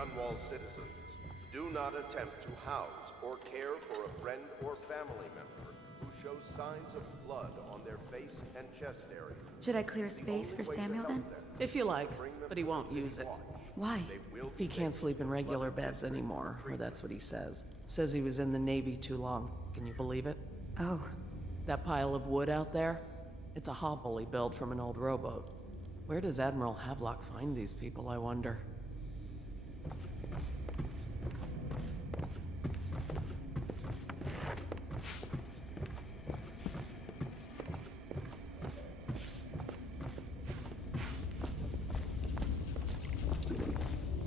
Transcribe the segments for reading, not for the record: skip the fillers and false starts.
Dunwall citizens, do not attempt to house or care for a friend or family member who shows signs of blood on their face and chest area. Should I clear space for Samuel then? If you like, but he won't use it. Why? He can't sleep in regular beds anymore, or that's what he says. Says he was in the Navy too long. Can you believe it? Oh. That pile of wood out there? It's a hovel he built from an old rowboat. Where does Admiral Havelock find these people, I wonder?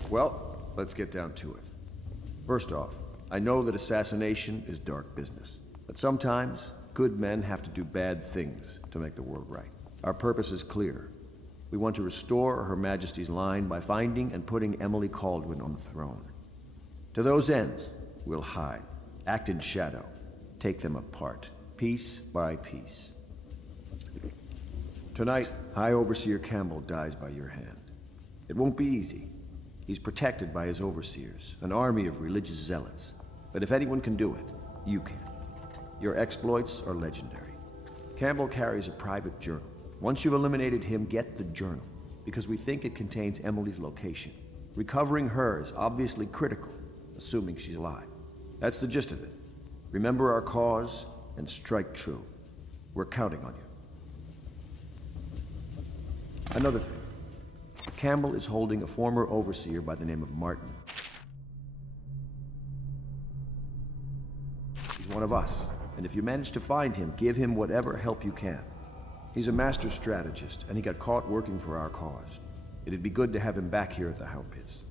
Well, let's get down to it. First off, I know that assassination is dark business, but sometimes good men have to do bad things to make the world right. Our purpose is clear. We want to restore Her Majesty's line by finding and putting Emily Kaldwin on the throne. To those ends, we'll hide, act in shadow, take them apart, piece by piece. Tonight, High Overseer Campbell dies by your hand. It won't be easy. He's protected by his overseers, an army of religious zealots. But if anyone can do it, you can. Your exploits are legendary. Campbell carries a private journal. Once you've eliminated him, get the journal, because we think it contains Emily's location. Recovering her is obviously critical, assuming she's alive. That's the gist of it. Remember our cause and strike true. We're counting on you. Another thing. Campbell is holding a former overseer by the name of Martin. He's one of us, and if you manage to find him, give him whatever help you can. He's a master strategist, and he got caught working for our cause. It'd be good to have him back here at the Hound Pits.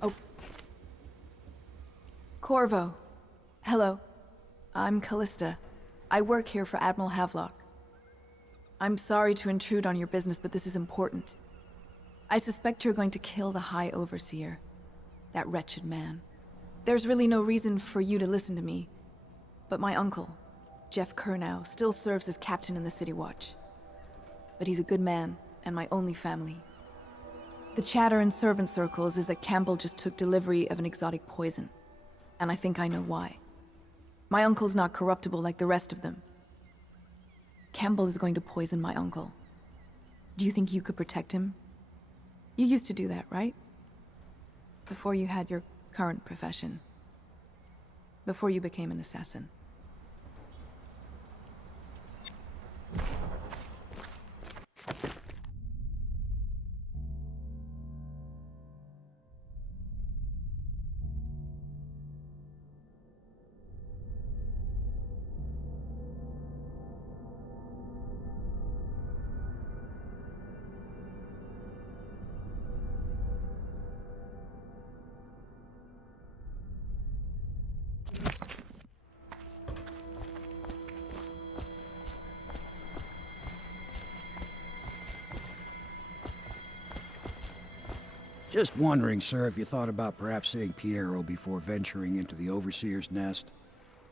Oh. Corvo. Hello. I'm Callista. I work here for Admiral Havelock. I'm sorry to intrude on your business, but this is important. I suspect you're going to kill the High Overseer. That wretched man. There's really no reason for you to listen to me. But my uncle, Jeff Kernow, still serves as captain in the City Watch. But he's a good man, and my only family. The chatter in servant circles is that Campbell just took delivery of an exotic poison. And I think I know why. My uncle's not corruptible like the rest of them. Campbell is going to poison my uncle. Do you think you could protect him? You used to do that, right? Before you had your current profession. Before you became an assassin. Just wondering, sir, if you thought about perhaps seeing Piero before venturing into the Overseer's nest.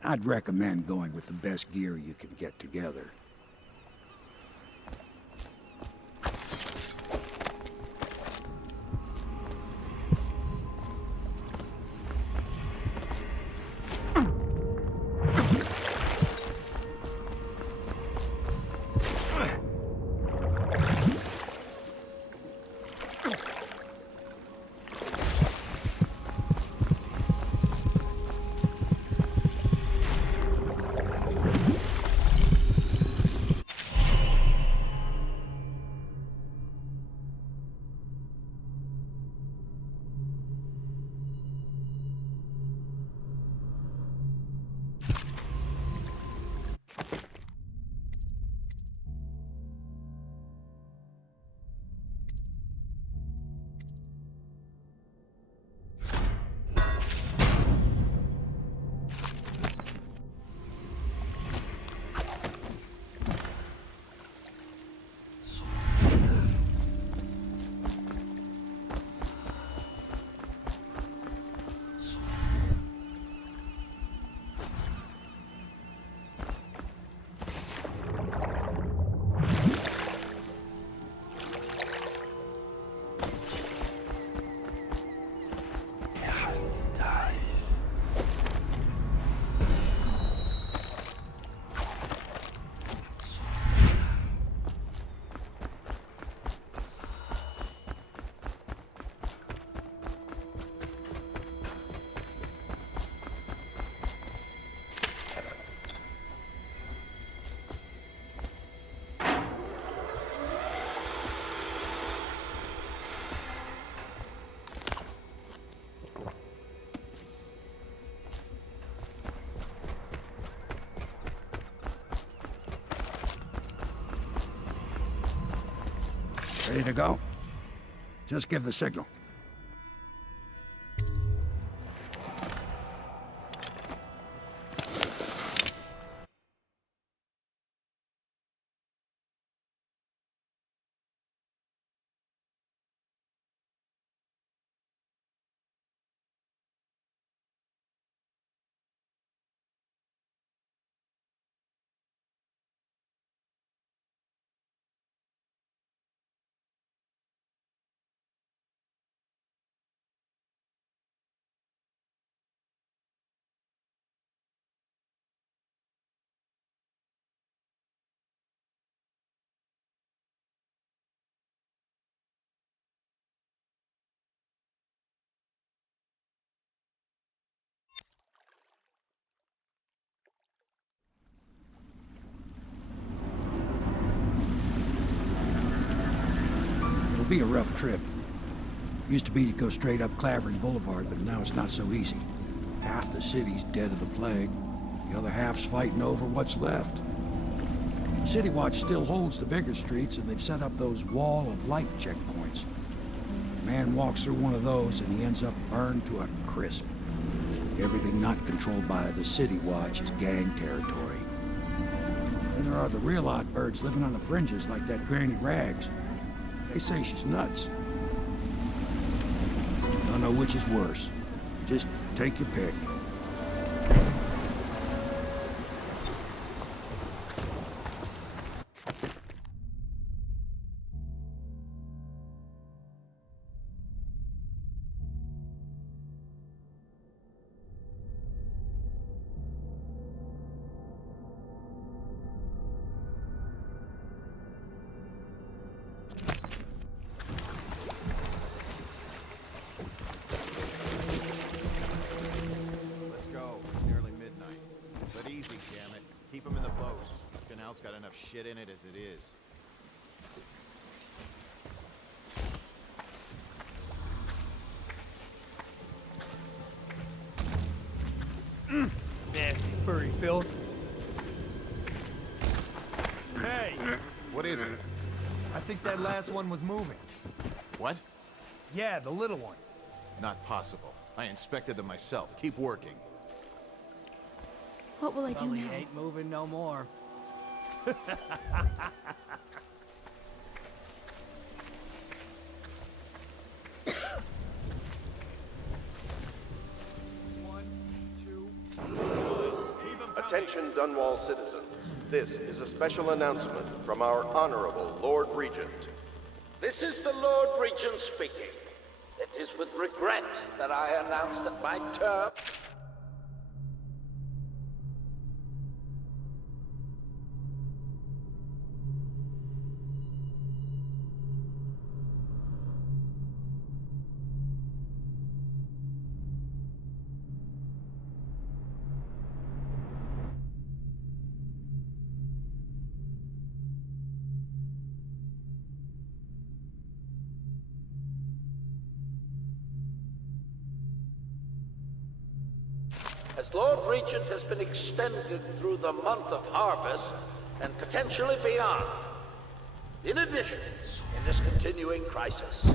I'd recommend going with the best gear you can get together. Ready to go? Just give the signal. It'll be a rough trip. Used to be to go straight up Clavering Boulevard, but now it's not so easy. Half the city's dead of the plague. The other half's fighting over what's left. City Watch still holds the bigger streets, and they've set up those wall of light checkpoints. A man walks through one of those, and he ends up burned to a crisp. Everything not controlled by the City Watch is gang territory. Then there are the real odd birds living on the fringes like that Granny Rags. They say she's nuts. Don't know which is worse. Just take your pick. Got enough shit in it as it is. Nasty furry filth. Hey! What is it? I think that last one was moving. What? Yeah, the little one. Not possible. I inspected them myself. Keep working. What will I do Probably now? ain't moving no more. Attention Dunwall citizens. This is a special announcement from our Honorable Lord Regent. This is the Lord Regent speaking. It is with regret that I announce that my term... As Lord Regent has been extended through the month of harvest and potentially beyond. In addition, in this continuing crisis,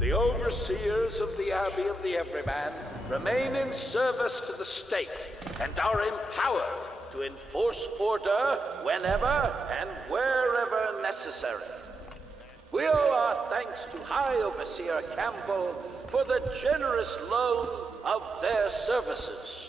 the overseers of the Abbey of the Everyman remain in service to the state and are empowered to enforce order whenever and wherever necessary. We owe our thanks to High Overseer Campbell for the generous loan of their services.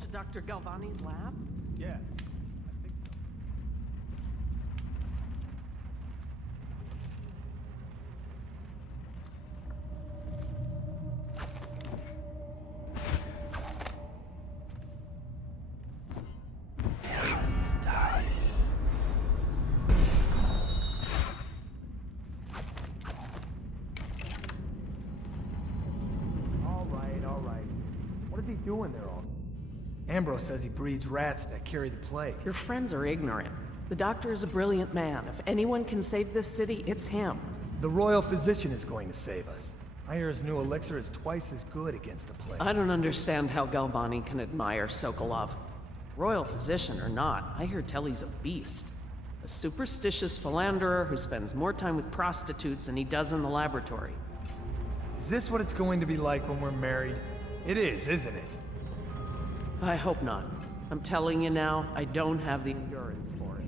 To Dr. Galvani's lab? Yeah, I think so. All right. What is he doing there all? Ambrose says he breeds rats that carry the plague. Your friends are ignorant. The doctor is a brilliant man. If anyone can save this city, it's him. The royal physician is going to save us. I hear his new elixir is twice as good against the plague. I don't understand how Galvani can admire Sokolov. Royal physician or not, I hear tell he's a beast. A superstitious philanderer who spends more time with prostitutes than he does in the laboratory. Is this what it's going to be like when we're married? It is, isn't it? I hope not. I'm telling you now, I don't have the endurance for it.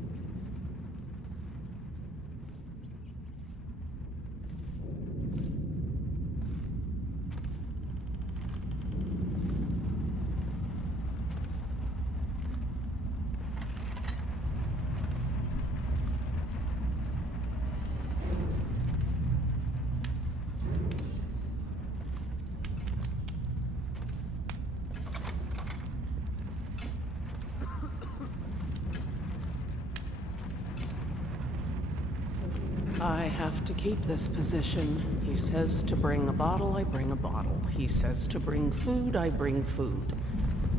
I have to keep this position. He says to bring a bottle, I bring a bottle. He says to bring food, I bring food.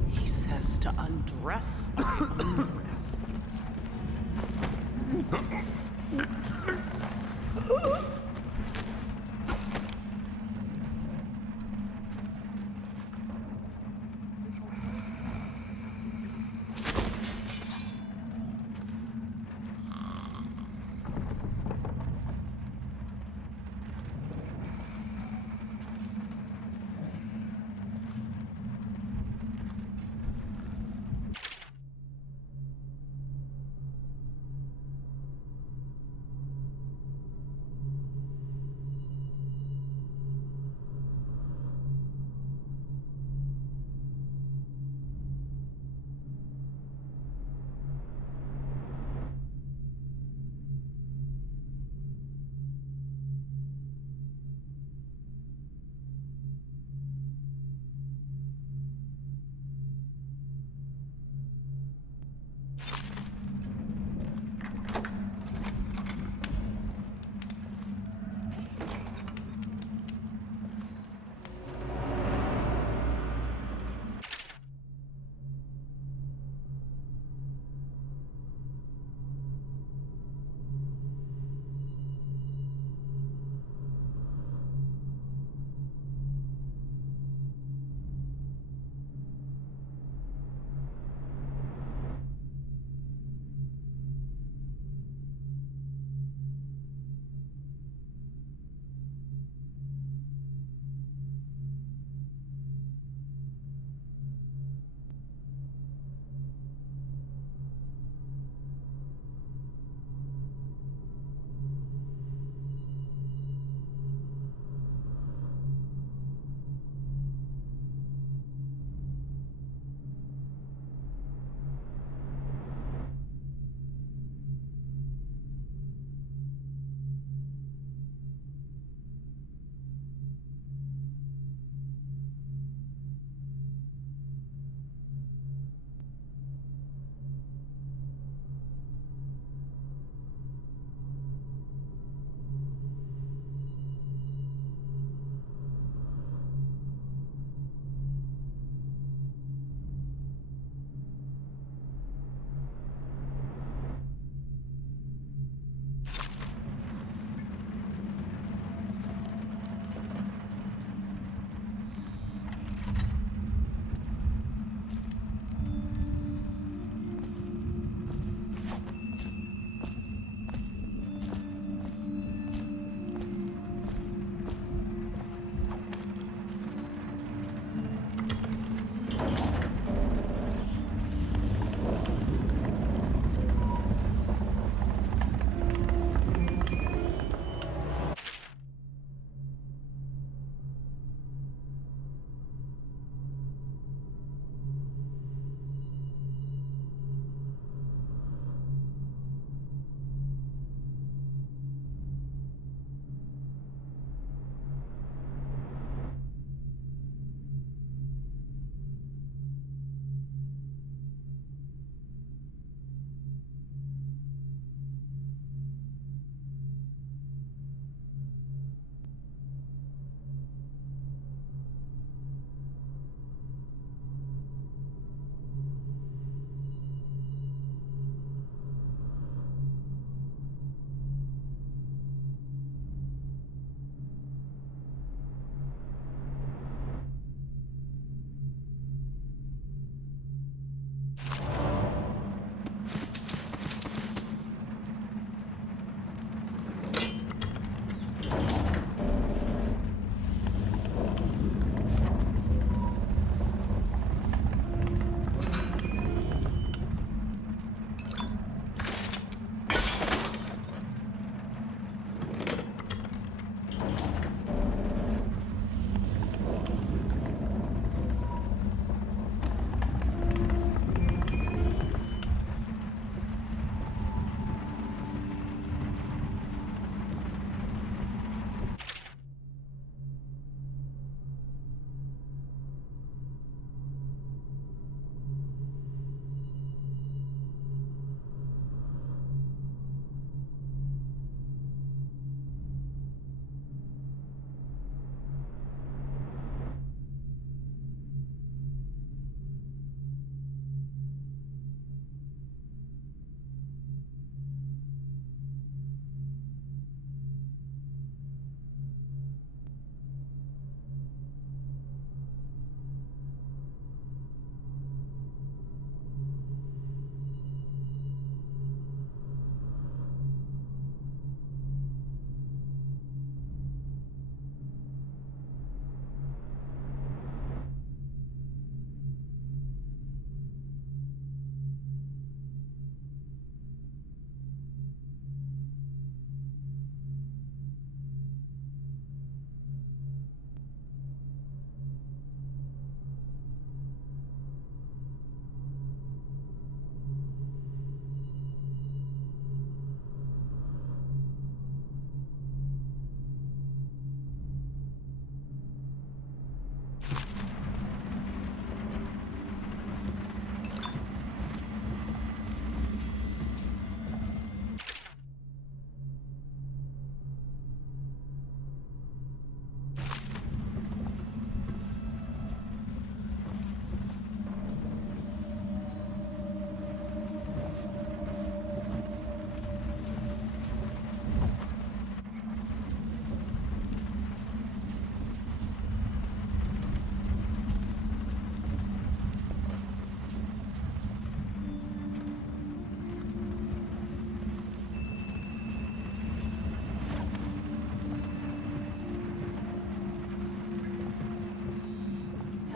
He says to undress, I undress.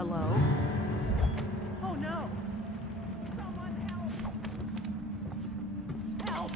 Hello? Oh no! Someone help! Help!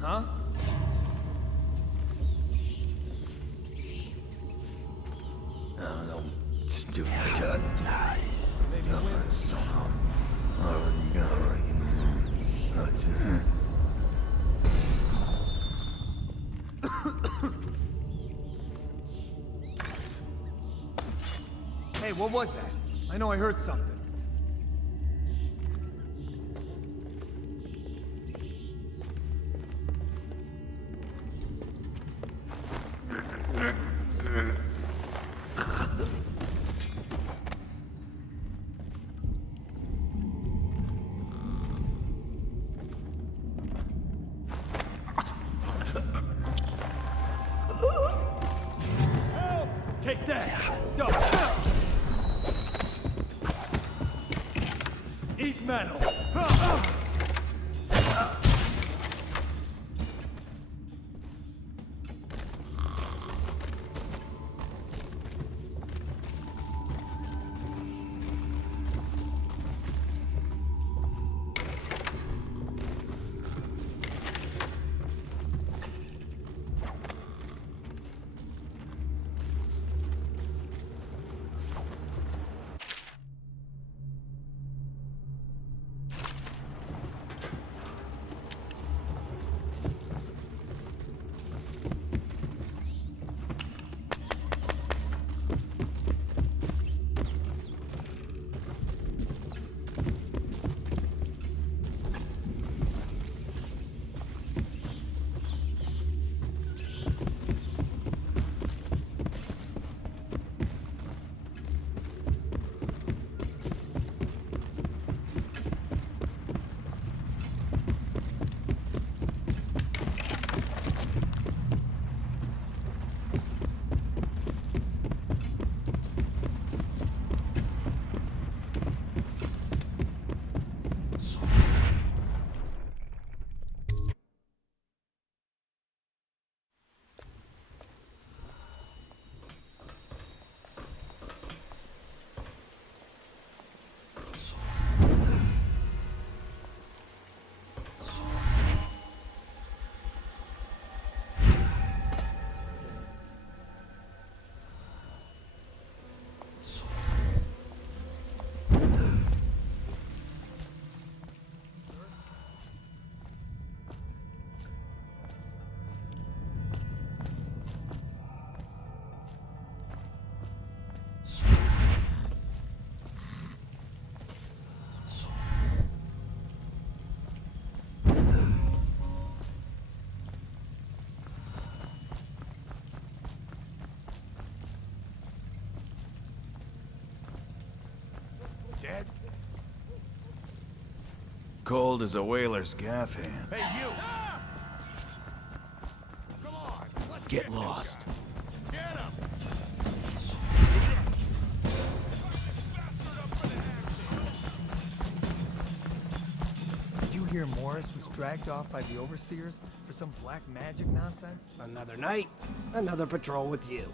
Huh? No, stupid cut. Nice. Hey, what was that? I know I heard something. Take that! Eat metal! cold as a whaler's gaff hand. Hey, you! Get lost. Get him! Did you hear Morris was dragged off by the overseers for some black magic nonsense? Another night, another patrol with you.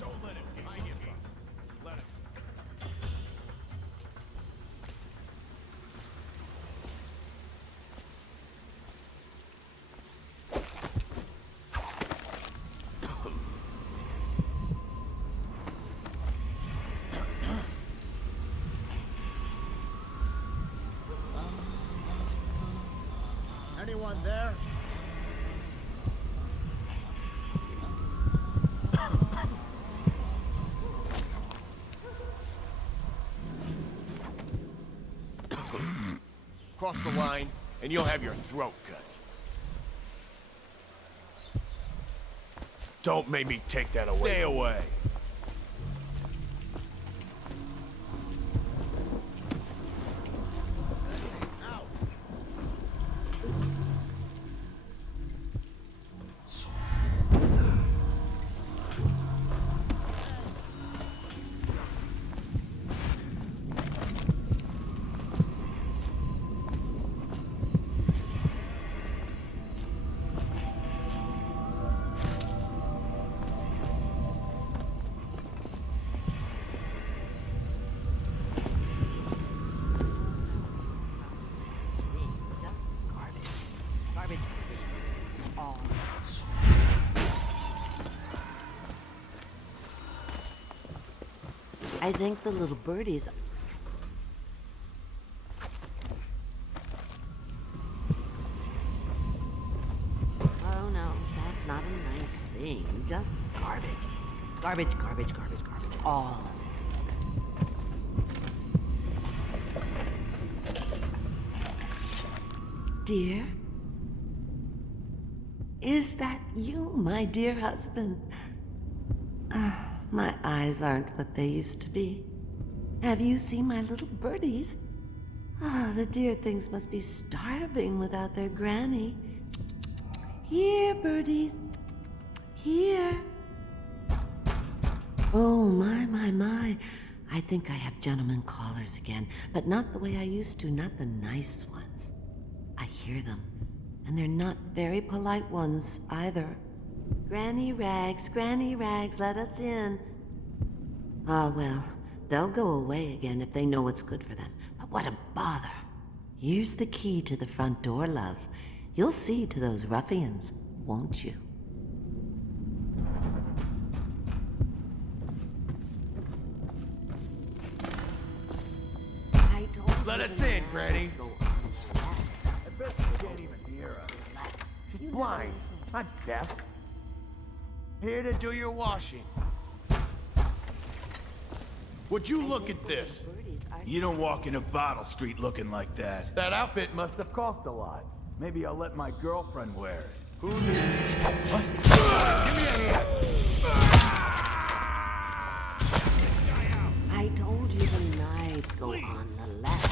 Don't let him get you. Let him. Anyone there? Cross the line, and you'll have your throat cut. Don't make me take that away. Stay away. I think the little birdies... Oh no, that's not a nice thing. Just garbage. Garbage, garbage, garbage, garbage. All of it. Dear? Is that you, my dear husband? My eyes aren't what they used to be. Have you seen my little birdies? Ah, the dear things must be starving without their granny. Here, birdies. Here. Oh, my. I think I have gentlemen callers again, but not the way I used to, not the nice ones. I hear them, and they're not very polite ones either. Granny Rags, let us in. Ah, well, they'll go away again if they know what's good for them. But what a bother. Here's the key to the front door, love. You'll see to those ruffians, won't you? I told you. Let us in, Granny. I bet you can't even hear us. She's blind, not deaf. Here to do your washing. Would you look at this? You don't walk into Bottle Street looking like that. That outfit must have cost a lot. Maybe I'll let my girlfriend wear it. Who needs... What? Give me a hand! I told you the knives go on the left.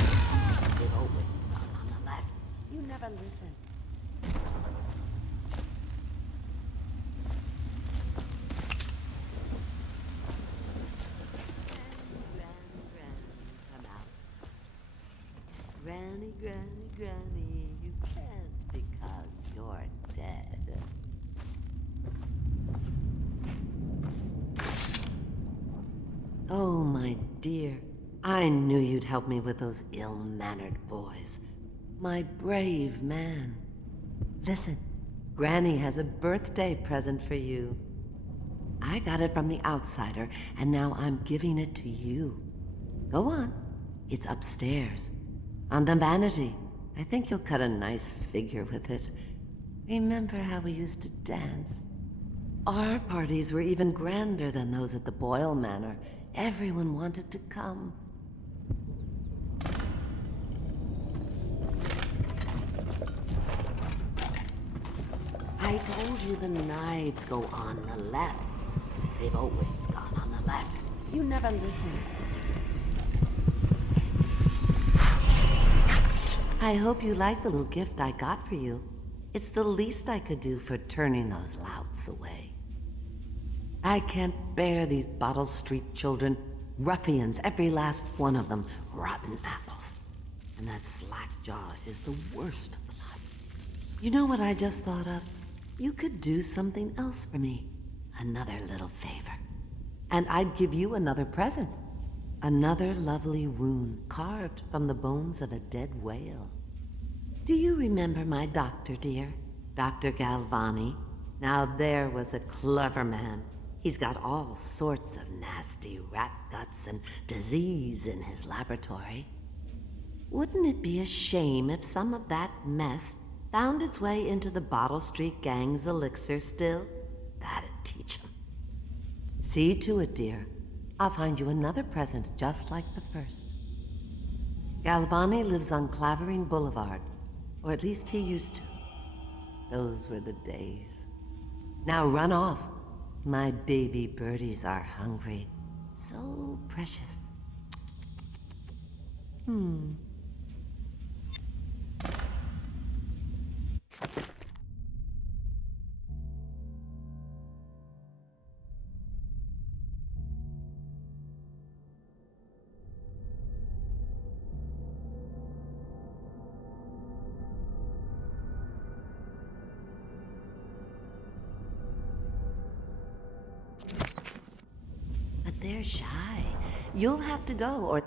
They've always gone on the left. You never listen. Granny, you can't because you're dead. Oh, my dear. I knew you'd help me with those ill-mannered boys. My brave man. Listen, Granny has a birthday present for you. I got it from the outsider, and now I'm giving it to you. Go on. It's upstairs. On the vanity. I think you'll cut a nice figure with it. Remember how we used to dance? Our parties were even grander than those at the Boyle Manor. Everyone wanted to come. I told you the knives go on the left. They've always gone on the left. You never listen. I hope you like the little gift I got for you. It's the least I could do for turning those louts away. I can't bear these Bottle Street children. Ruffians, every last one of them. Rotten apples. And that slack-jaw is the worst of the lot. You know what I just thought of? You could do something else for me. Another little favor. And I'd give you another present. Another lovely rune carved from the bones of a dead whale. Do you remember my doctor, dear? Dr. Galvani? Now there was a clever man. He's got all sorts of nasty rat guts and disease in his laboratory. Wouldn't it be a shame if some of that mess found its way into the Bottle Street Gang's elixir still? That'd teach him. See to it, dear. I'll find you another present just like the first. Galvani lives on Clavering Boulevard, or at least he used to. Those were the days. Now run off. My baby birdies are hungry. So precious. But they're shy. You'll have to go, or...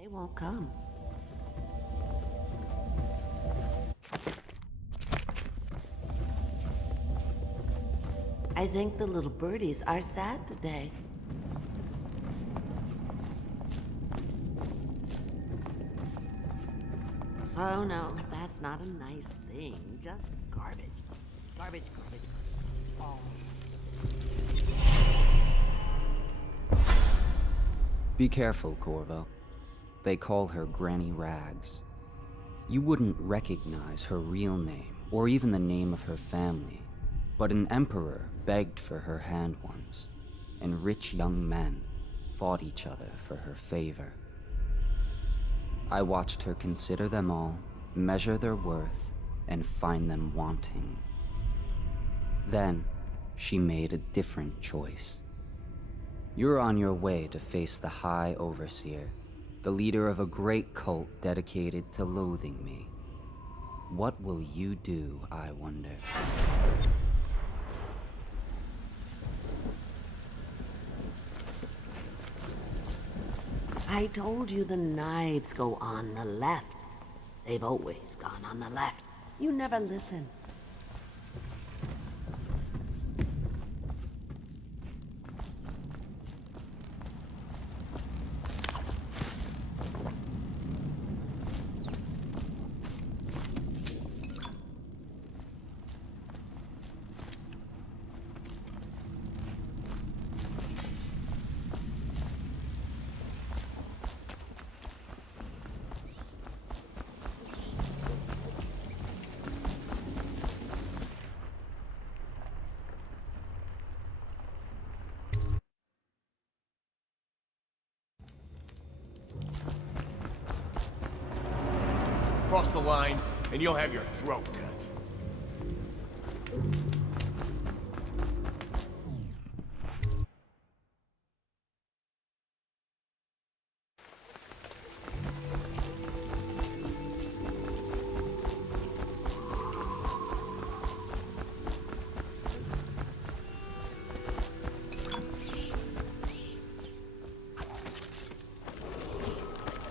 They won't come. I think the little birdies are sad today. Oh no, that's not a nice thing. Just garbage. Garbage, garbage, garbage. Oh. Be careful, Corvo. They call her Granny Rags. You wouldn't recognize her real name, or even the name of her family, but an emperor begged for her hand once, and rich young men fought each other for her favor. I watched her consider them all, measure their worth, and find them wanting. Then, she made a different choice. You're on your way to face the High Overseer, the leader of a great cult dedicated to loathing me. What will you do, I wonder? I told you the knives go on the left. They've always gone on the left. You never listen. Cross the line, and you'll have your throat cut.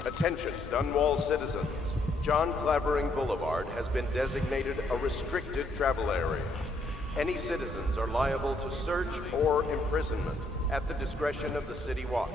Attention, Dunwall citizens. John Clavering Boulevard has been designated a restricted travel area. Any citizens are liable to search or imprisonment at the discretion of the City Watch.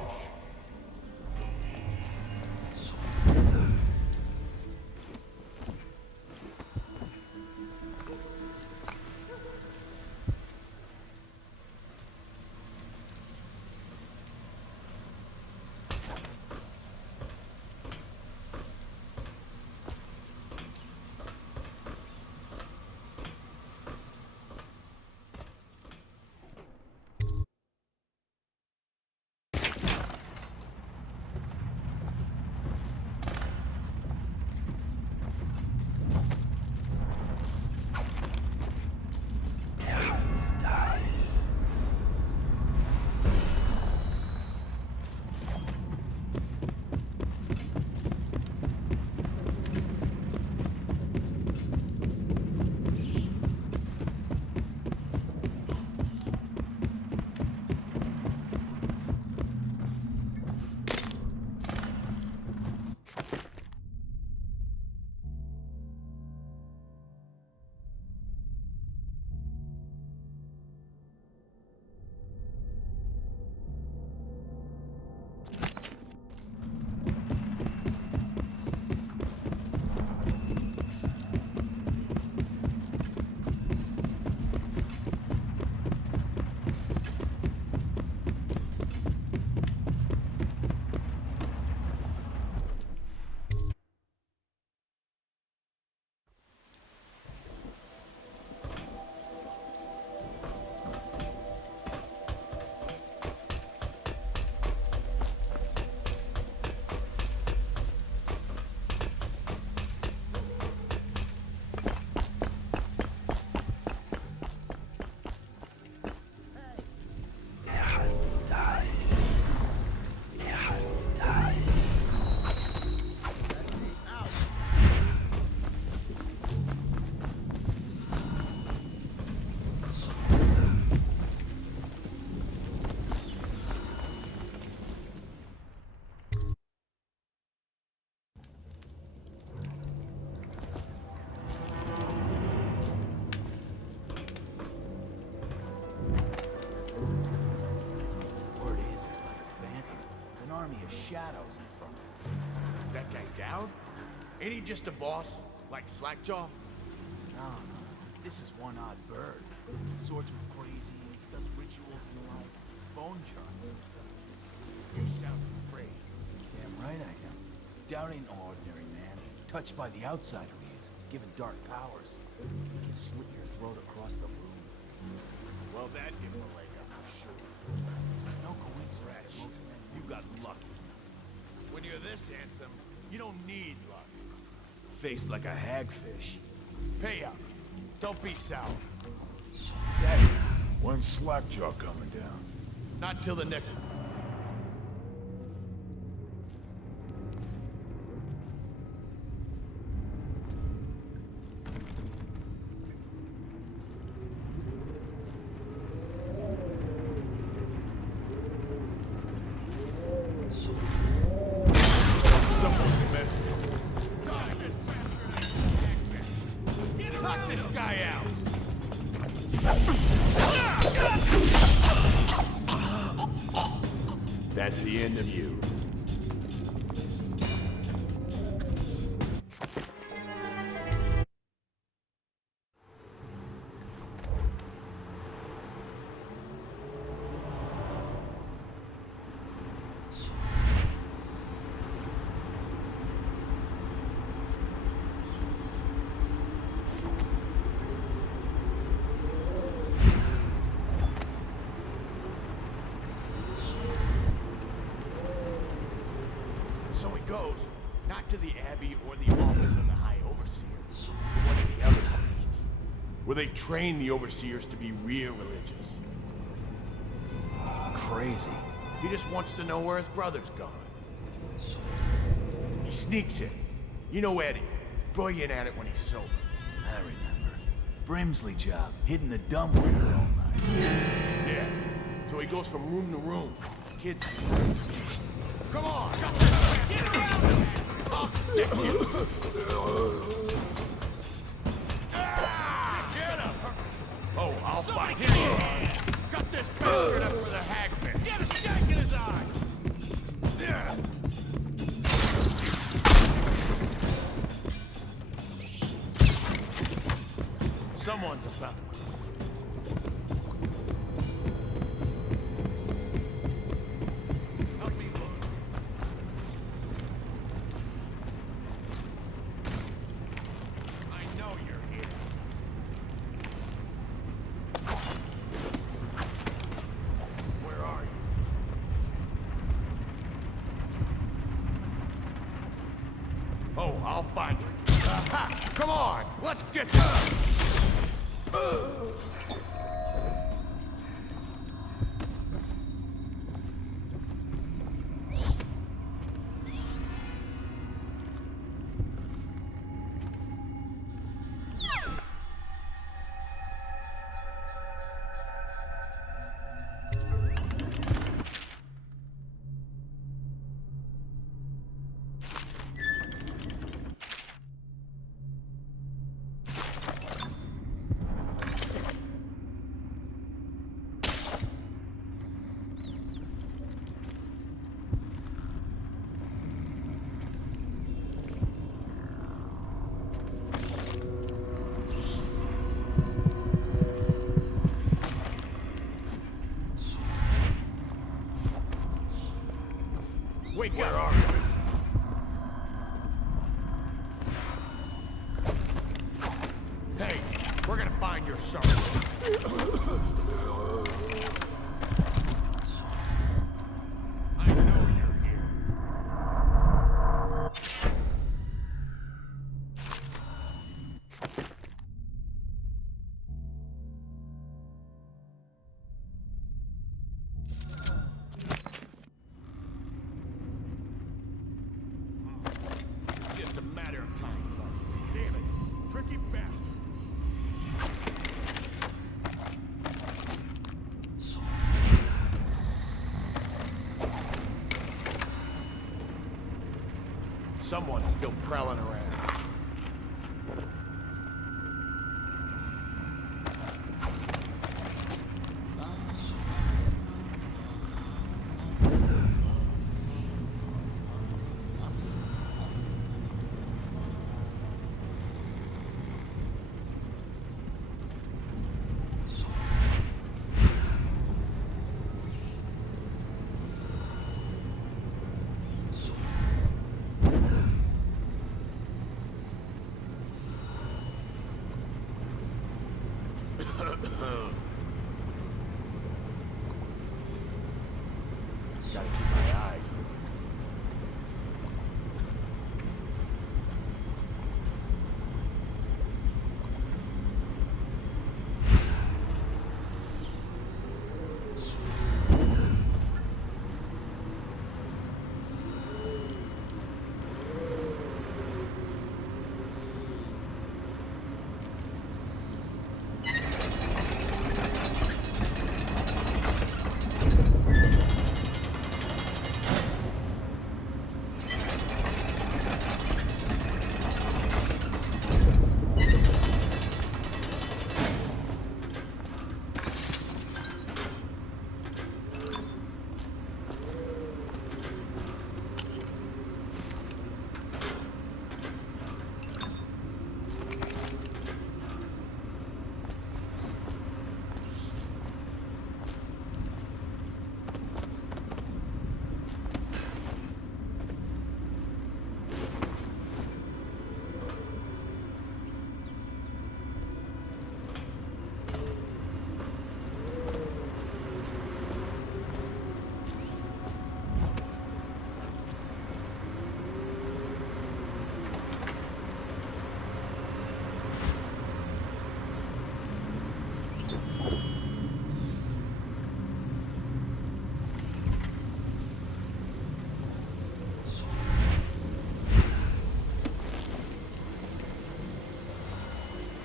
Shadows in front of him. That guy down? Ain't he just a boss? Like Slackjaw? No. This is one odd bird. Sorts with crazies, does rituals and the like. Bone charms and such. You sound afraid. Damn right I am. Down ain't no ordinary man. Touched by the outsider he is. Given dark powers. He can slit your throat across the room. Well, that give him a leg up for sure. It's no coincidence that most men you got lucky. When you're this handsome, you don't need luck. Face like a hagfish. Pay up. Don't be sour. Say, when's Slackjaw coming down? Not till the next... Knock this guy out! That's the end of you. Goes, not to the Abbey or the office of the High Overseer, but one of the other places, where they train the Overseers to be real religious. Crazy. He just wants to know where his brother's gone. He sneaks in. You know Eddie, brilliant at it when he's sober. I remember. Brimsley job, hitting the dumbwaiter all night. Yeah, so he goes from room to room. Kids... Come on! Get around him! I'll stick you. Get him! Oh, I'll fight him. Got this bastard up for the hagman. Get a shank in his eye. Yeah. Someone's about. Help me look. I know you're here. Where are you? Oh, I'll find you. Aha! Come on, let's get this. Wake up! Hey, we're gonna find your son. I know you're here. Just a matter of time, buddy. Damn it, tricky bastard. Someone's still prowling around. Gotta keep my eyes.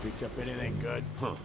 Picked up anything good? Huh.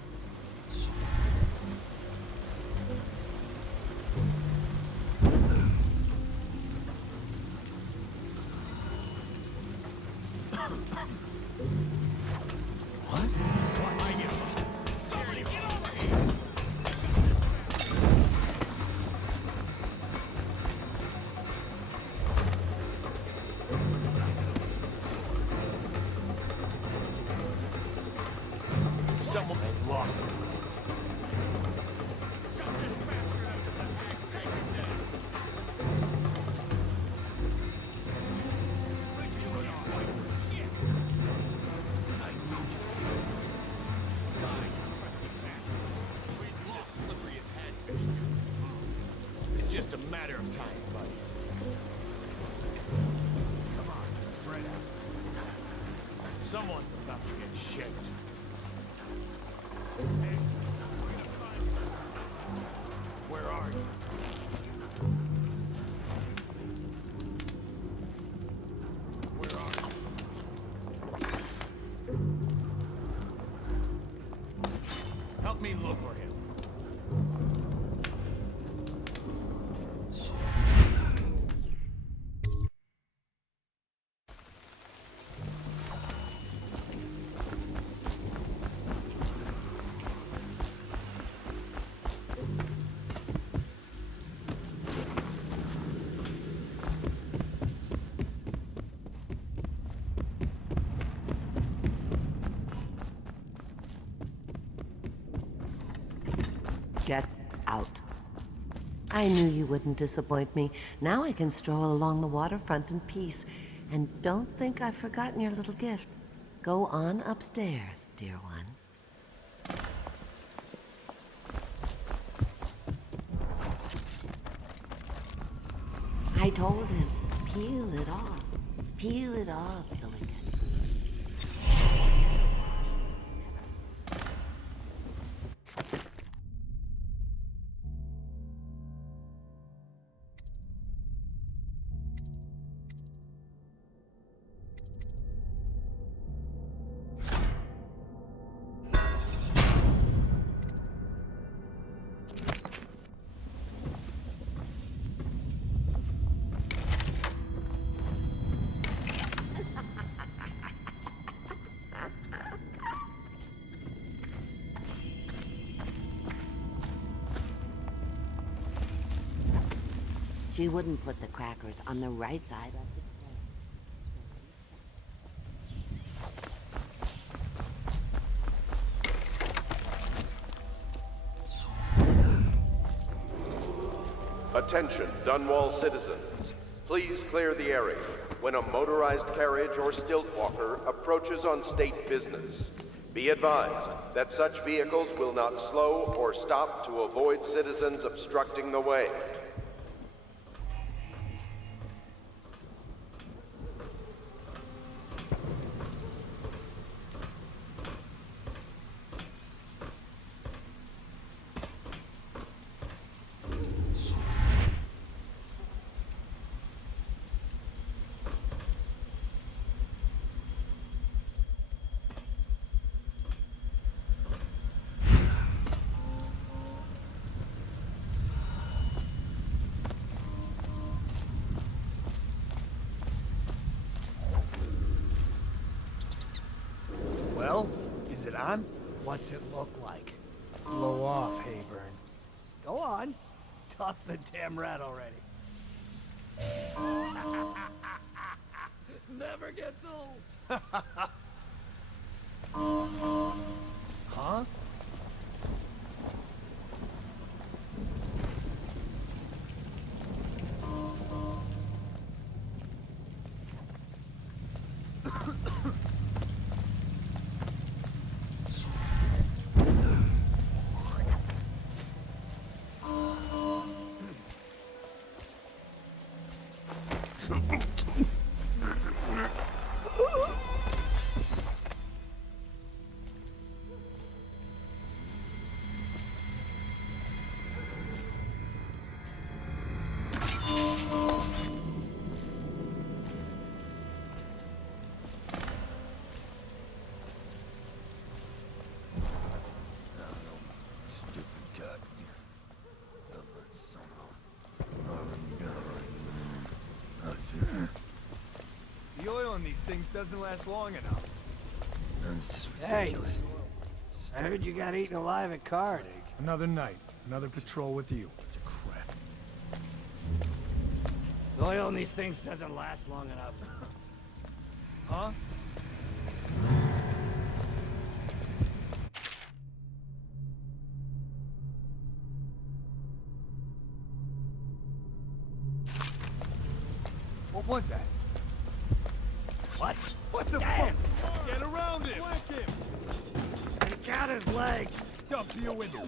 just a matter of time, buddy. Come on, spread out. Someone's about to get shaped. Hey, we're gonna find you. Where are you? Where are you? Help me look for him. Get out. I knew you wouldn't disappoint me. Now I can stroll along the waterfront in peace. And don't think I've forgotten your little gift. Go on upstairs, dear one. I told him, peel it off. Peel it off so we can... She wouldn't put the crackers on the right side of the Attention, Dunwall citizens. Please clear the area when a motorized carriage or stilt walker approaches on state business. Be advised that such vehicles will not slow or stop to avoid citizens obstructing the way. Well, is it on? What's it look like? Blow off, Hayburn. Go on. Toss the damn rat already. Never gets old. Huh? The oil in these things doesn't last long enough. That's just ridiculous. Hey, I heard you got eaten alive at cards. Another night, another patrol with you. The oil in these things doesn't last long enough. Huh? What was that? What? What the Damn. fuck? Get around him! Whack him! And count his legs. Dump your window.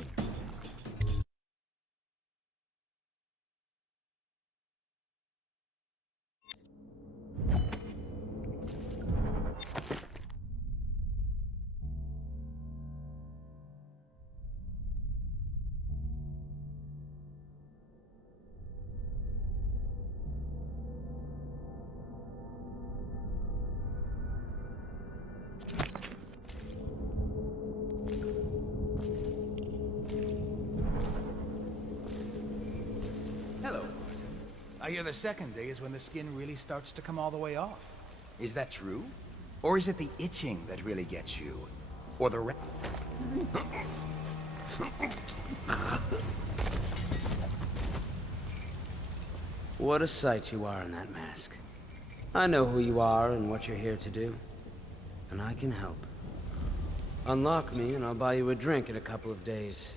I hear the second day is when the skin really starts to come all the way off. Is that true? Or is it the itching that really gets you? Or the What a sight you are in that mask. I know who you are and what you're here to do. And I can help. Unlock me and I'll buy you a drink in a couple of days.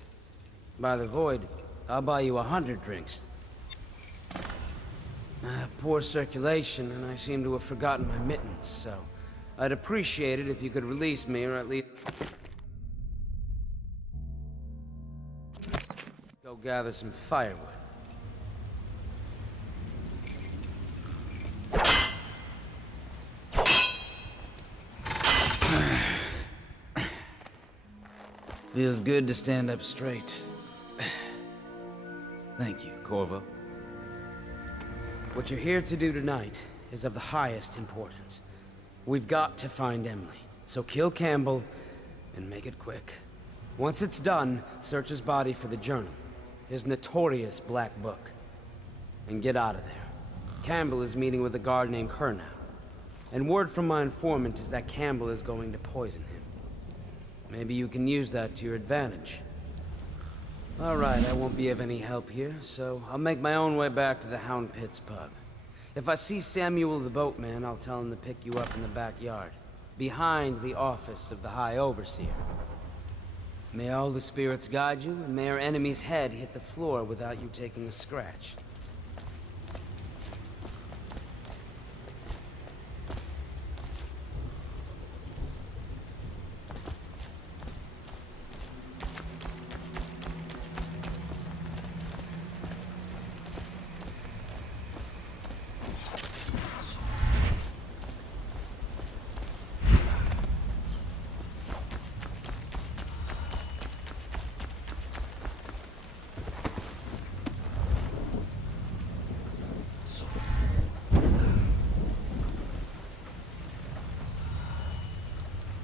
By the void, I'll buy you 100 drinks. I have poor circulation and I seem to have forgotten my mittens, so I'd appreciate it if you could release me or at least go gather some firewood. Feels good to stand up straight. Thank you, Corvo. What you're here to do tonight is of the highest importance. We've got to find Emily, so kill Campbell and make it quick. Once it's done, search his body for the journal, his notorious black book, and get out of there. Campbell is meeting with a guard named Kernow, and word from my informant is that Campbell is going to poison him. Maybe you can use that to your advantage. All right, I won't be of any help here, so I'll make my own way back to the Hound Pits pub. If I see Samuel the boatman, I'll tell him to pick you up in the backyard, behind the office of the High Overseer. May all the spirits guide you, and may our enemy's head hit the floor without you taking a scratch.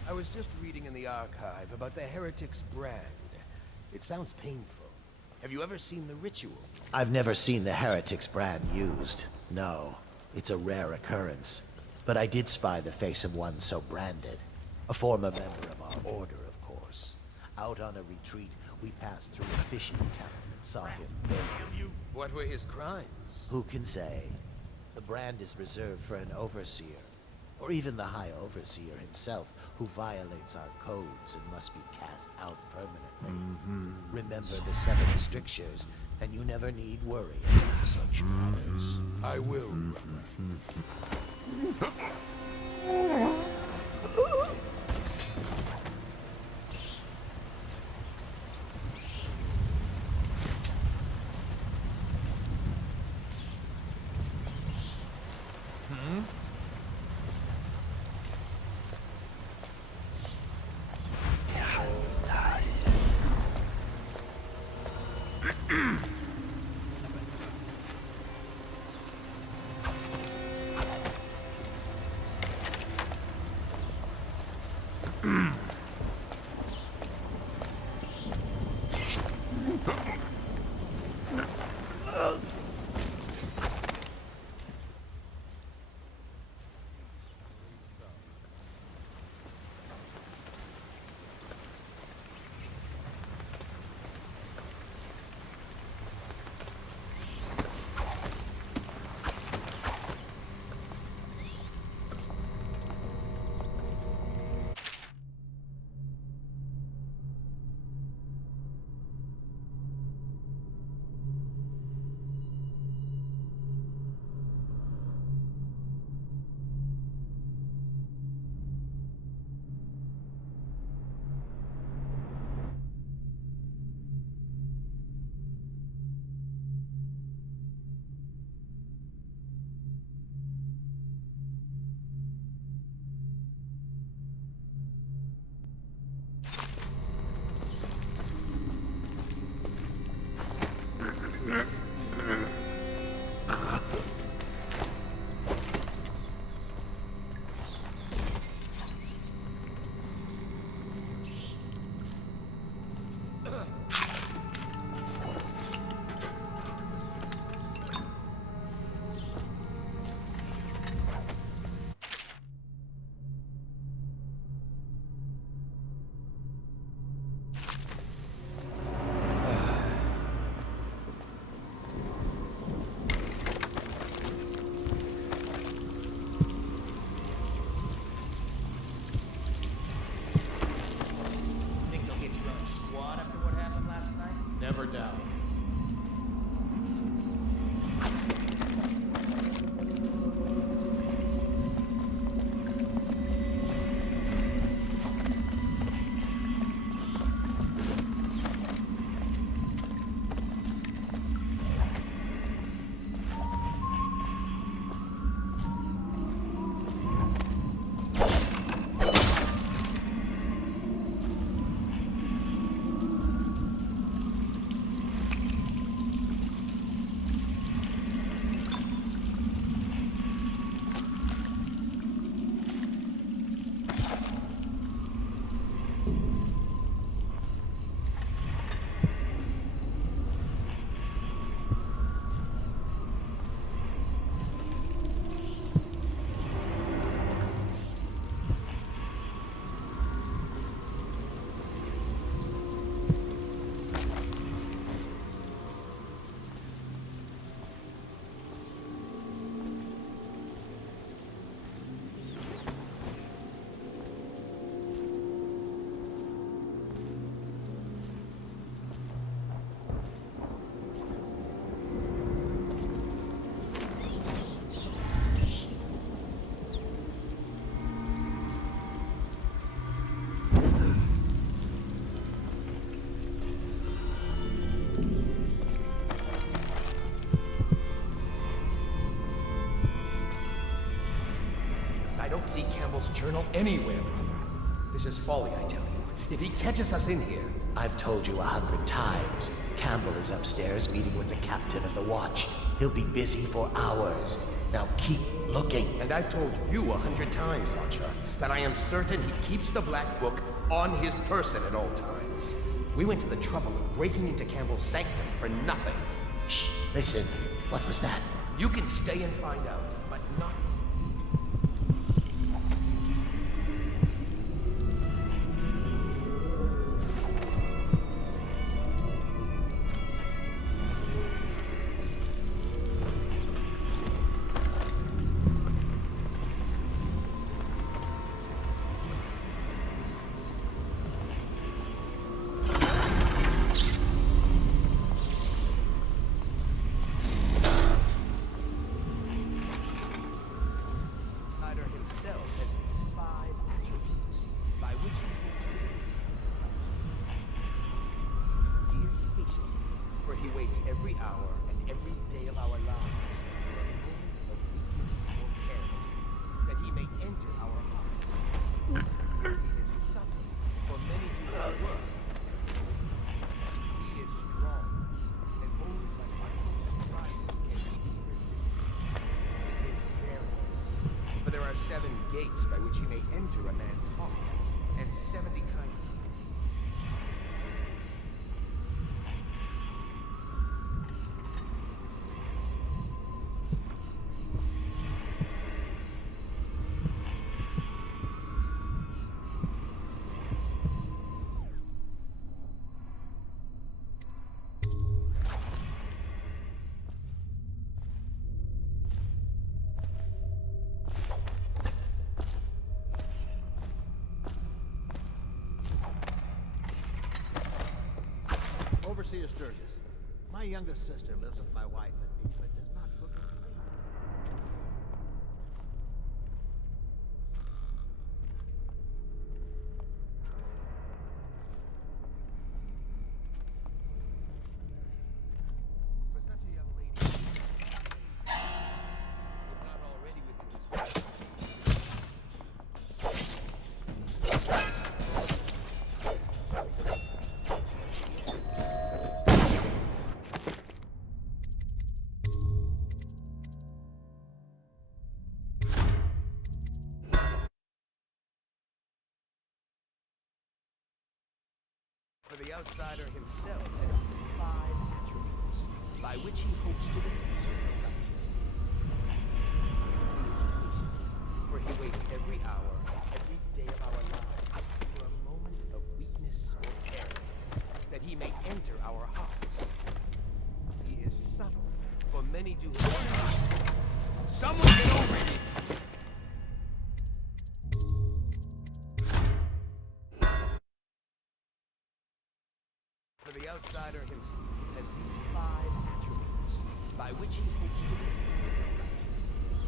I was just reading in the archive about the Heretic's brand. It sounds painful. Have you ever seen the ritual? I've never seen the Heretic's brand used. No, it's a rare occurrence. But I did spy the face of one so branded. A former member of our order, of course. Out on a retreat, we passed through a fishing town and saw him begging. What were his crimes? Who can say? The brand is reserved for an overseer. Or even the High Overseer himself, who violates our codes and must be cast out permanently. Remember the 7 strictures, and you never need worry about such matters. I will, brother. see Campbell's journal anywhere, brother. This is folly, I tell you. If he catches us in here... I've told you 100 times. Campbell is upstairs meeting with the captain of the watch. He'll be busy for hours. Now keep looking. And I've told you 100 times, Archer, that I am certain he keeps the Black Book on his person at all times. We went to the trouble of breaking into Campbell's sanctum for nothing. Shh, listen. What was that? You can stay and find out, but not... every hour and every day of our lives for a moment of weakness or carelessness, that he may enter our hearts. He is subtle, for many do his work. He is strong, and only by utmost striving can he be resisted. He is various, for there are 7 gates by which he may enter a man's heart, and 70 kinds of... Overseer Sturgis, my youngest sister lives with my wife and me, but does not cook or clean. For such a young lady, if not already within his reach. For the outsider himself had 5 attributes by which he hopes to defeat the righteous. For he waits every hour, every day of our lives, for a moment of weakness or carelessness, that he may enter our hearts. He is subtle, for many do his... Someone get over here! The outsider himself has these 5 attributes by which he hopes to defeat the righteous.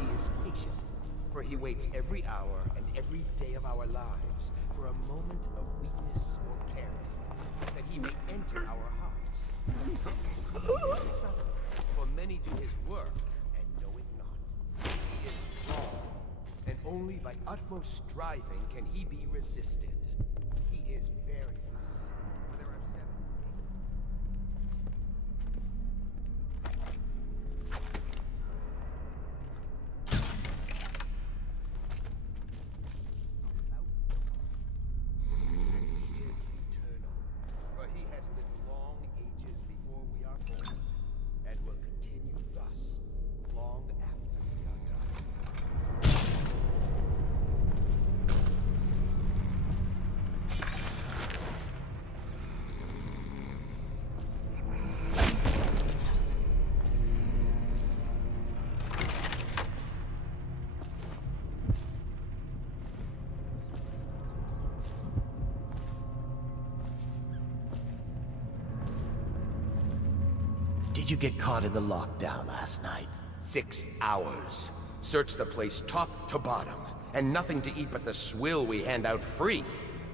He is patient, for he waits every hour and every day of our lives for a moment of weakness or carelessness, that he may enter our hearts. He is subtle, for many do his work and know it not. He is strong, and only by utmost striving can he be resisted. He is various. Did you get caught in the lockdown last night? 6 hours. Searched the place top to bottom, and nothing to eat but the swill we hand out free.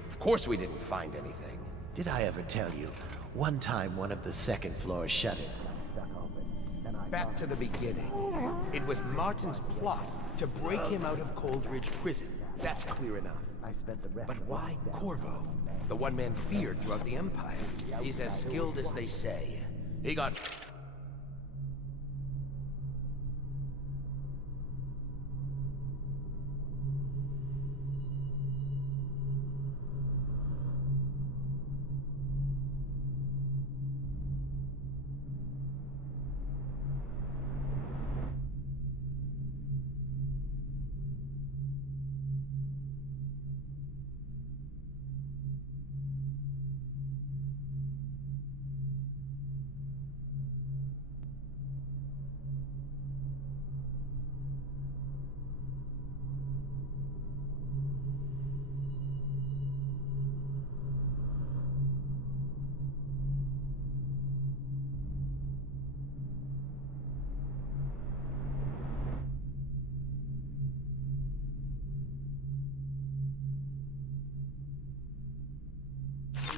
Of course we didn't find anything. Did I ever tell you, one time one of the second floor shutters stuck open, and I Back to the beginning. It was Martin's plot to break him out of Coldridge Prison. That's clear enough. But why Corvo? The one man feared throughout the Empire. He's as skilled as they say. He got...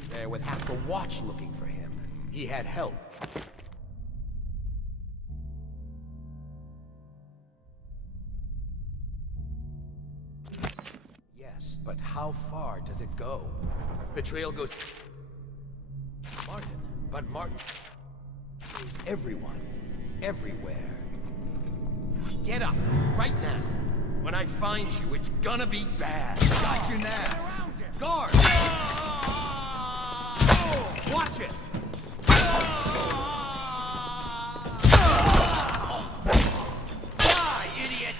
there with half the watch looking for him. He had help. Yes, but how far does it go? Betrayal goes... Martin. But Martin... goes everyone. Everywhere. Get up! Right now! When I find you, it's gonna be bad. Got you now! Guard! Watch it! Die, idiot!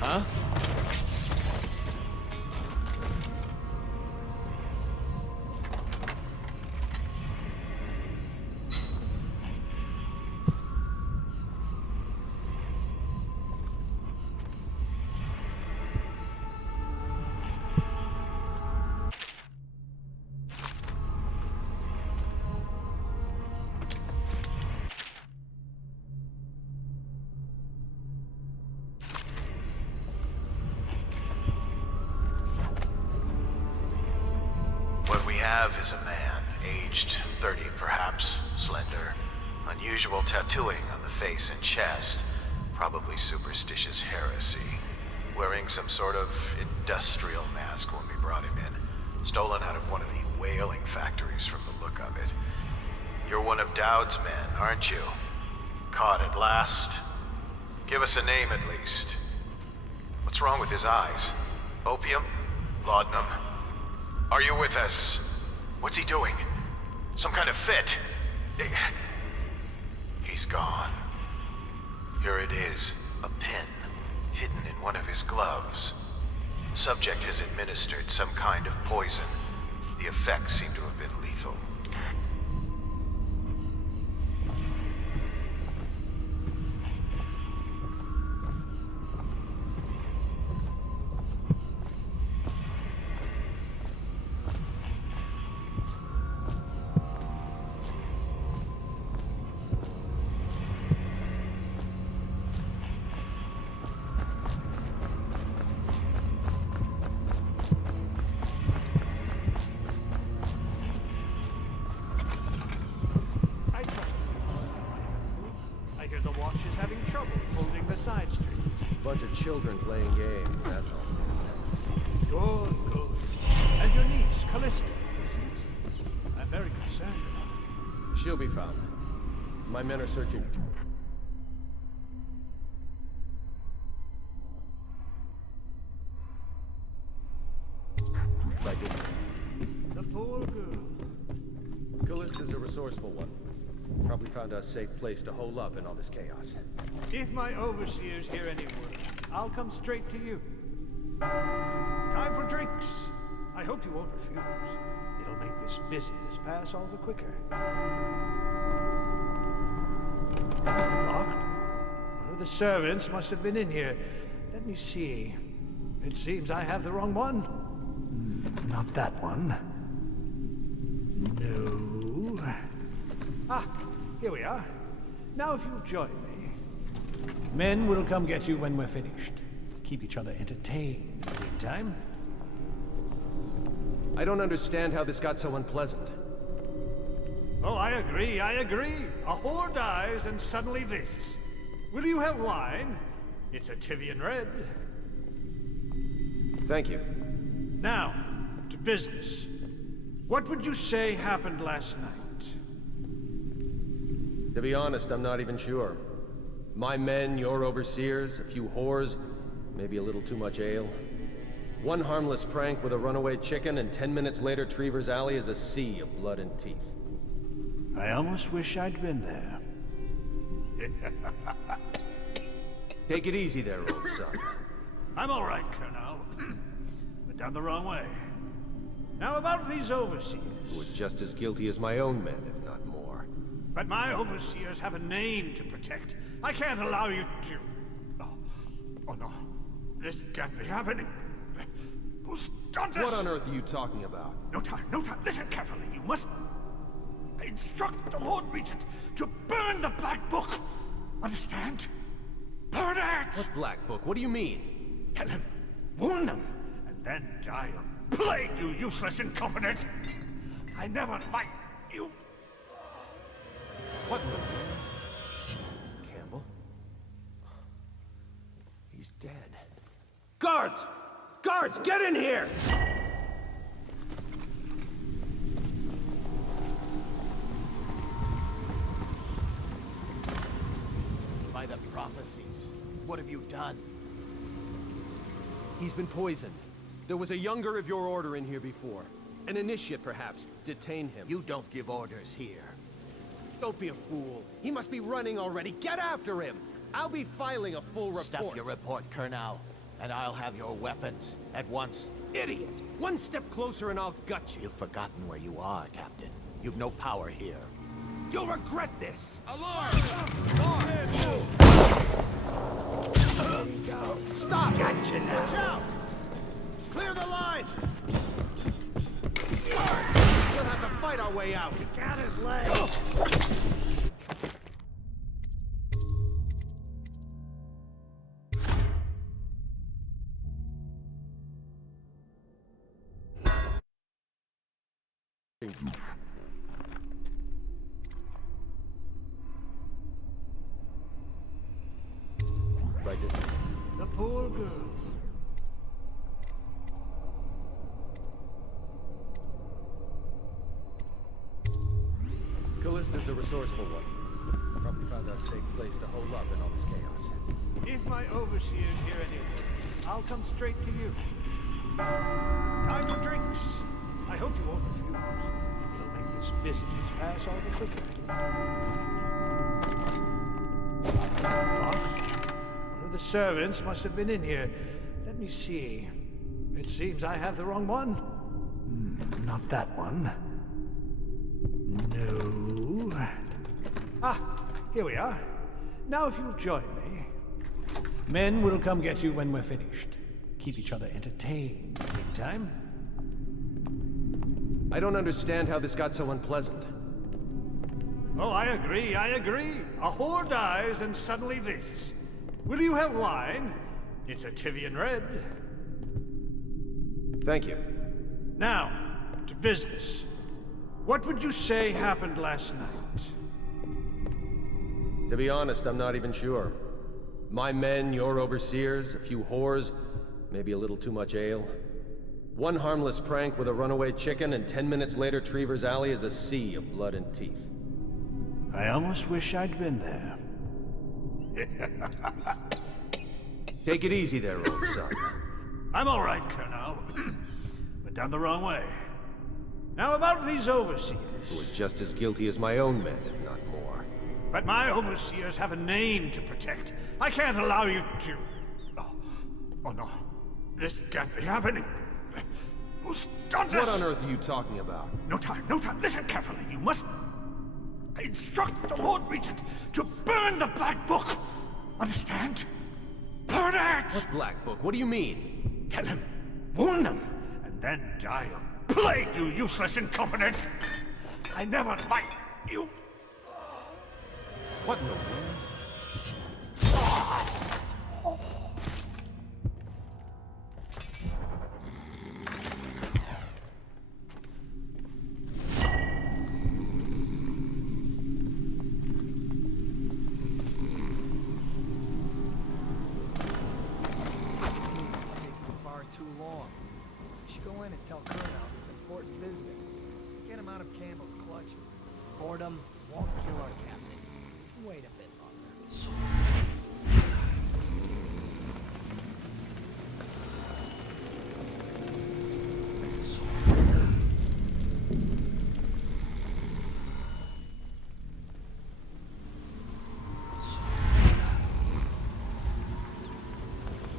Huh? Is a man, aged 30 perhaps, slender, unusual tattooing on the face and chest, probably superstitious heresy, wearing some sort of industrial mask when we brought him in, stolen out of one of the whaling factories from the look of it. You're one of Dowd's men, aren't you? Caught at last? Give us a name at least. What's wrong with his eyes? Opium? Laudanum? Are you with us? What's he doing? Some kind of fit? He's gone. Here it is, a pin, hidden in one of his gloves. Subject has administered some kind of poison. The effects seem to have been lethal. Bunch of children playing games, that's all. Good, good. And your niece, Callista, isn't it? I'm very concerned about her. She'll be found. My men are searching. Like it. The poor girl. Callista's a resourceful one. Probably found a safe place to hole up in all this chaos. If my overseers hear any word, I'll come straight to you. Time for drinks. I hope you won't refuse. It'll make this business pass all the quicker. Locked? One of the servants must have been in here. Let me see. It seems I have the wrong one. Not that one. No. Ah, here we are. Now if you'll join me. Men will come get you when we're finished. Keep each other entertained in the meantime. I don't understand how this got so unpleasant. Oh, I agree. A whore dies and suddenly this. Will you have wine? It's a Tivian Red. Thank you. Now, to business. What would you say happened last night? To be honest, I'm not even sure. My men, your overseers, a few whores, maybe a little too much ale. One harmless prank with a runaway chicken, and 10 minutes later, Trevor's Alley is a sea of blood and teeth. I almost wish I'd been there. Take it easy there, old son. I'm all right, Colonel. But down the wrong way. Now about these overseers. Who are just as guilty as my own men, if not more. But my overseers have a name to protect. I can't allow you to... Oh no. This can't be happening. Who's done this? What on earth are you talking about? No time. Listen carefully. You must instruct the Lord Regent to burn the Black Book. Understand? Burn it! What Black Book? What do you mean? Tell him. Warn them. And then die of plague, you useless incompetent. I never liked you. What? Campbell? He's dead. Guards! Guards, get in here! By the prophecies, what have you done? He's been poisoned. There was a younger of your order in here before. An initiate, perhaps. Detain him. You don't give orders here. Don't be a fool. He must be running already. Get after him! I'll be filing a full report. Stuff your report, Colonel, and I'll have your weapons at once. Idiot! One step closer and I'll gut you. You've forgotten where you are, Captain. You've no power here. You'll regret this! Alarm! There you go. Stop! Gotcha now. Watch out! Clear the line! We'll have to fight our way out. Got his leg. The poor girl. Callista's a resourceful one. Probably found a safe place to hole up in all this chaos. If my overseers hear any word, I'll come straight to you. Time for drinks. I hope you won't refuse. It'll make this business pass all the quicker. Locked? One of the servants must have been in here. Let me see. It seems I have the wrong one. Not not that one. No. Ah, here we are. Now if you'll join me. Men will come get you when we're finished. Keep each other entertained. Meantime. I don't understand how this got so unpleasant. Oh, I agree. A whore dies and suddenly this. Will you have wine? It's a Tivian red. Thank you. Now, to business. What would you say happened last night? To be honest, I'm not even sure. My men, your overseers, a few whores, maybe a little too much ale. One harmless prank with a runaway chicken, and 10 minutes later, Trevor's Alley is a sea of blood and teeth. I almost wish I'd been there. Take it easy there, old son. I'm all right, Colonel. Went down the wrong way. Now about these overseers. Who are just as guilty as my own men, if not more. But my overseers have a name to protect. I can't allow you to... Oh no. This can't be happening. Who's done this? What on earth are you talking about? No time. Listen carefully. You must instruct the Lord Regent to burn the Black Book. Understand? Burn it! What Black Book? What do you mean? Tell him. Warn them. And then die a plague, you useless incompetent! I never liked you. What in the world? Too long. You should go in and tell Colonel there's important business. Get him out of Campbell's clutches. Boredom won't kill our captain. Wait a bit longer.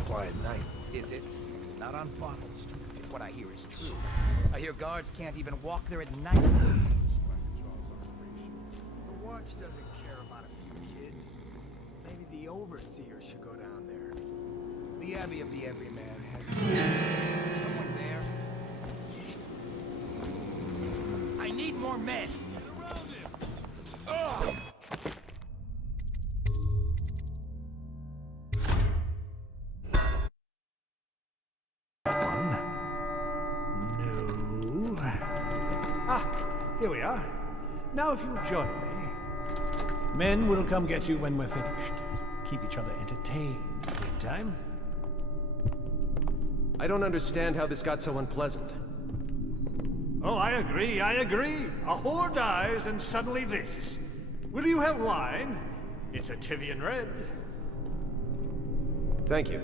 Quiet night, is it? Not on Bottle Street, if what I hear is true. I hear guards can't even walk there at night. The watch doesn't care about a few kids. Maybe the overseer should go down there. The Abbey of the Everyman has keys. Someone there? I need more men! Get around him! Ugh! Here we are. Now if you'll join me. Men will come get you when we're finished. Keep each other entertained. Meantime. I don't understand how this got so unpleasant. Oh, I agree. A whore dies and suddenly this. Will you have wine? It's a Tivian red. Thank you.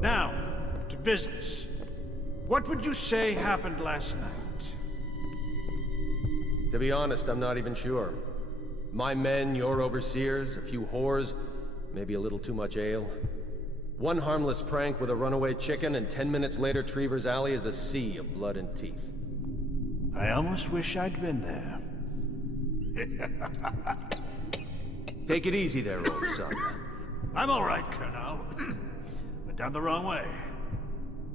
Now, to business. What would you say happened last night? To be honest, I'm not even sure. My men, your overseers, a few whores, maybe a little too much ale. One harmless prank with a runaway chicken, and 10 minutes later, Trevor's Alley is a sea of blood and teeth. I almost wish I'd been there. Take it easy there, old son. I'm all right, Colonel. Went down the wrong way.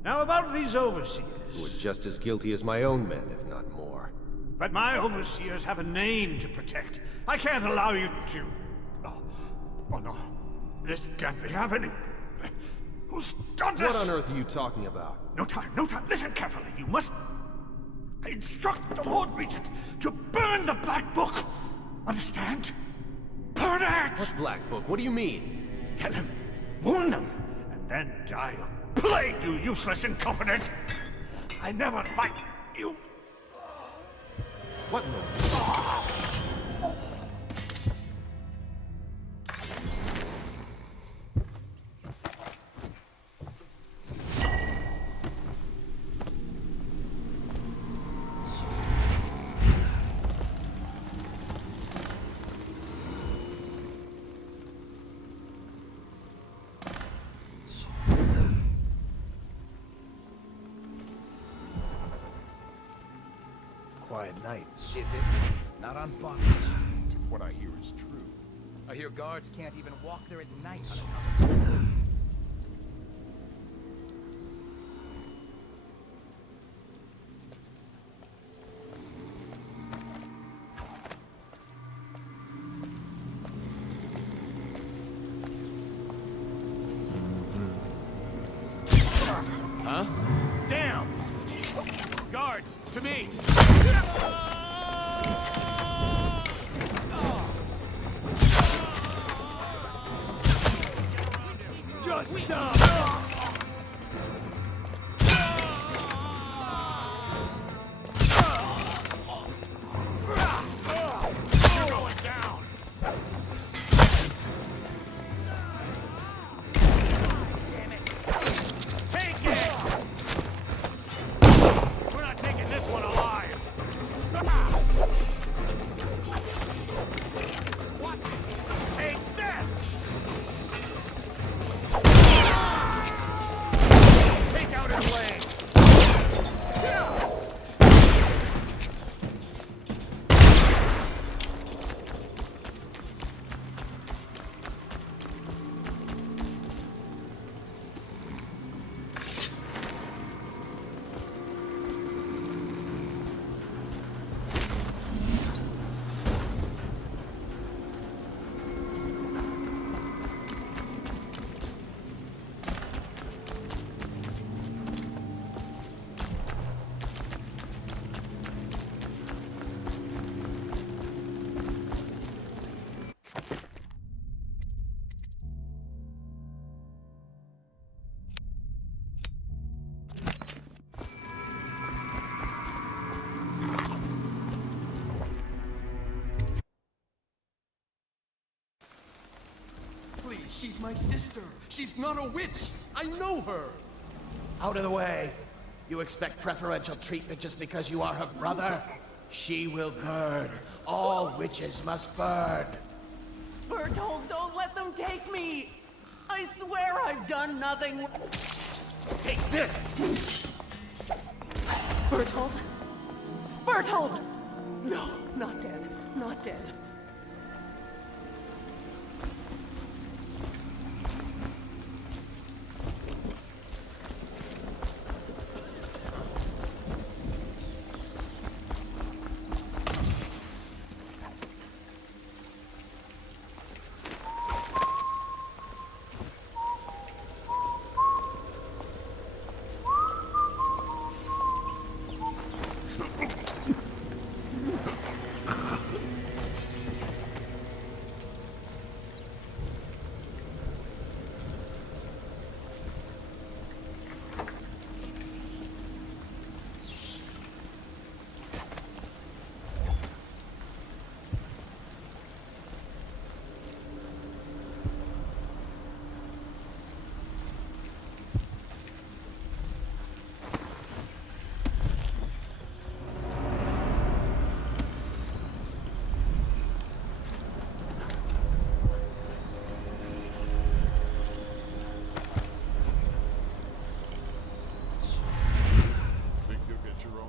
Now about these overseers. Who are just as guilty as my own men, if not more. But my overseers have a name to protect. I can't allow you to... Oh no. This can't be happening. Who's done this? What on earth are you talking about? No time. Listen carefully. You must instruct the Lord Regent to burn the Black Book. Understand? Burn it! What Black Book? What do you mean? Tell him. Warn them. And then die a plague, you useless incompetent. I never liked you. What in the... quiet night. Is it? Not on Bottom Street. If what I hear is true. I hear guards can't even walk there at night on a common sense. Huh? Down! Guards, to me! Just stop! You're going down! Take it! We're not taking this one alive! Watch it! Take this! Take out his legs! Please, she's my sister. She's not a witch. I know her. Out of the way. You expect preferential treatment just because you are her brother? She will burn. All witches must burn. Bertold, don't let them take me! I swear I've done nothing. Take this! Bertold? Bertold! No, not dead. Not dead.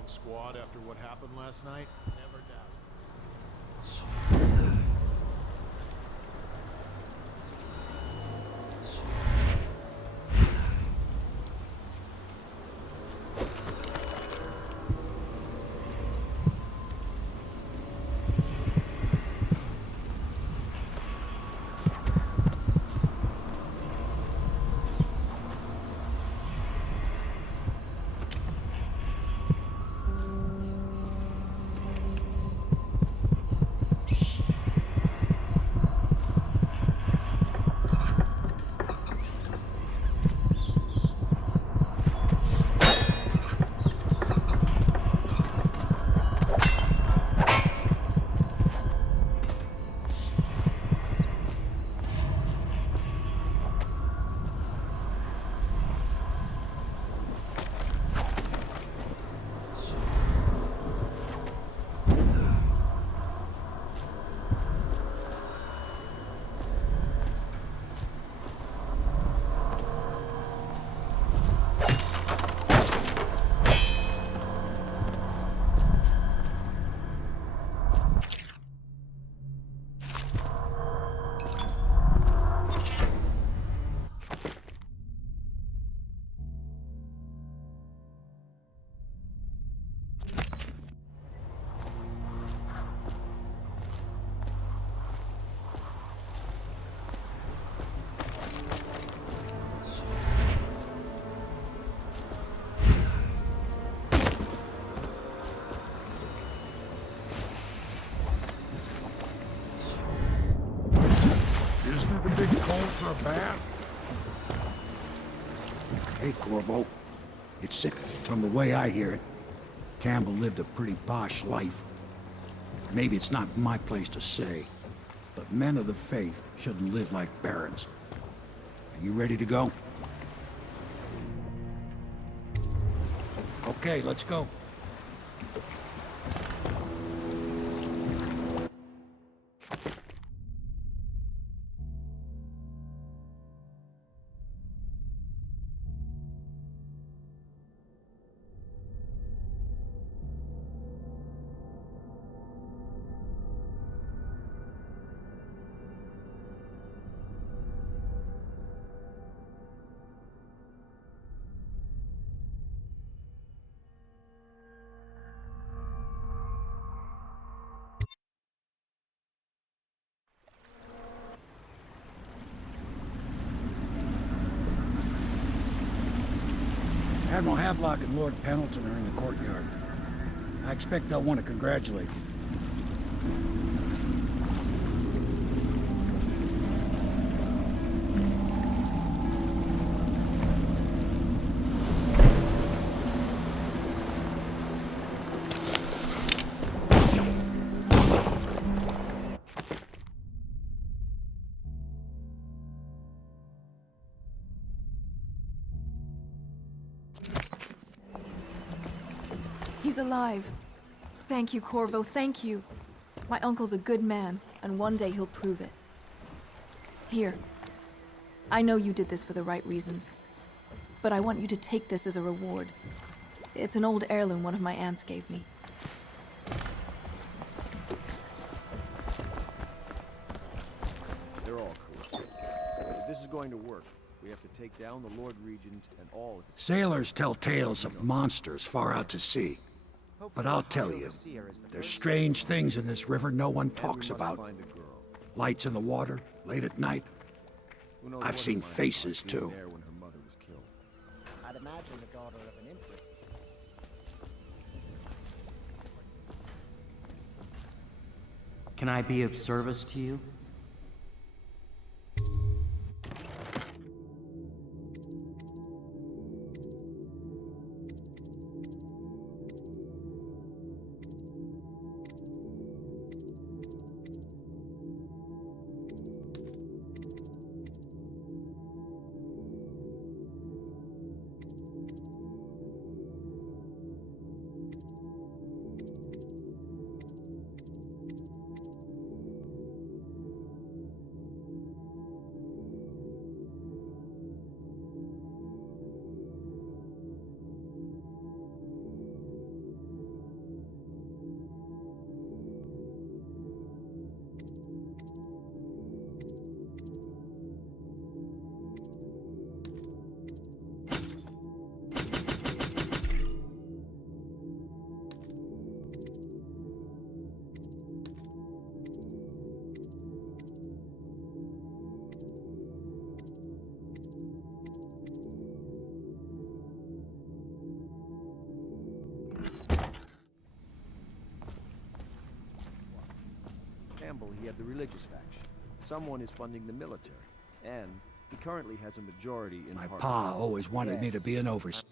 Squad after what happened last night? Never doubt. cold for a bath? Hey, Corvo. It's sick. From the way I hear it, Campbell lived a pretty posh life. Maybe it's not my place to say, but men of the faith shouldn't live like barons. Are you ready to go? Okay, let's go. Admiral Havelock and Lord Pendleton are in the courtyard. I expect they'll want to congratulate you. He's alive. Thank you, Corvo, thank you. My uncle's a good man, and one day he'll prove it. Here. I know you did this for the right reasons, but I want you to take this as a reward. It's an old heirloom one of my aunts gave me. They're all cool. If this is going to work, we have to take down the Lord Regent and all of his... Sailors tell tales of monsters far out to sea. But I'll tell you, there's strange things in this river no one talks about. Lights in the water, late at night. I've seen faces, too. I'd imagine the daughter of an empress. Can I be of service to you? Campbell, he had the religious faction. Someone is funding the military, and he currently has a majority in My Parliament. pa always wanted me to be an overseer.